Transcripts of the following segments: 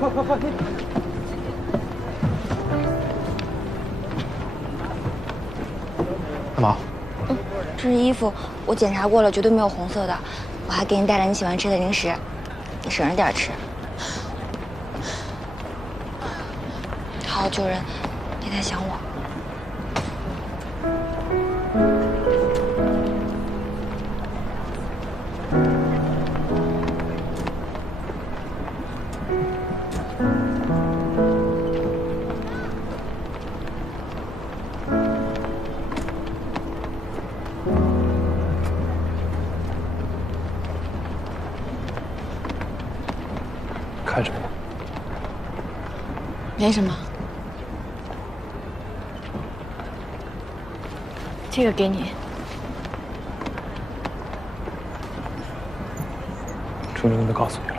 快！干嘛？这是衣服，我检查过了，绝对没有红色的。我还给你带了你喜欢吃的零食，你省着点吃。好好救人，别太想我。看什么？没什么。这个给你。钟真都告诉你了。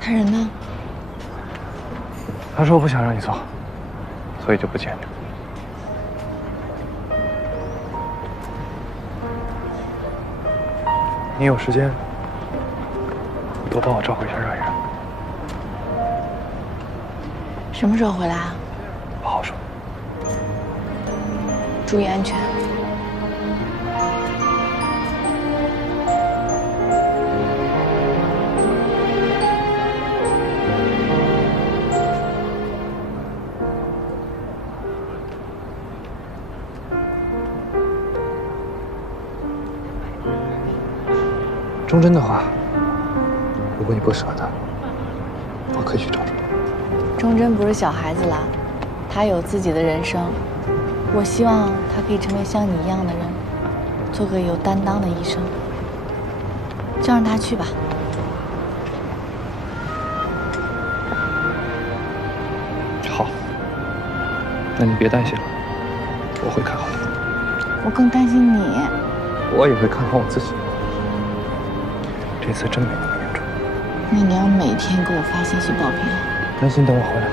他人呢？他说不想让你走，所以就不见你。你有时间，多帮我照顾一下冉冉。什么时候回来啊？不好说。注意安全。钟真的话，如果你不舍得，我可以去找钟。钟真不是小孩子了，他有自己的人生。我希望他可以成为像你一样的人，做个有担当的医生。就让他去吧。好，那你别担心了，我会看好他。我更担心你。我也会看好我自己。这次真没那么严重。那你要每天给我发信息报平安。担心等我回来，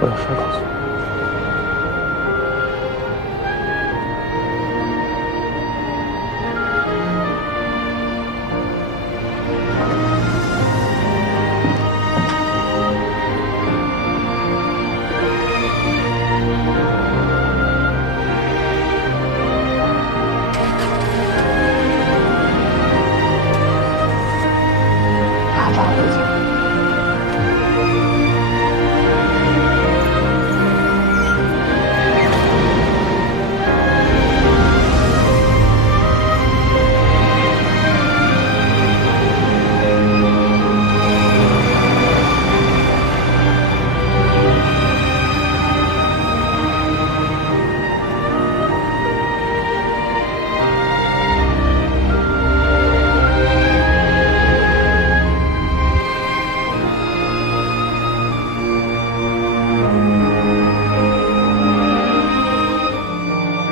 我有事告诉你。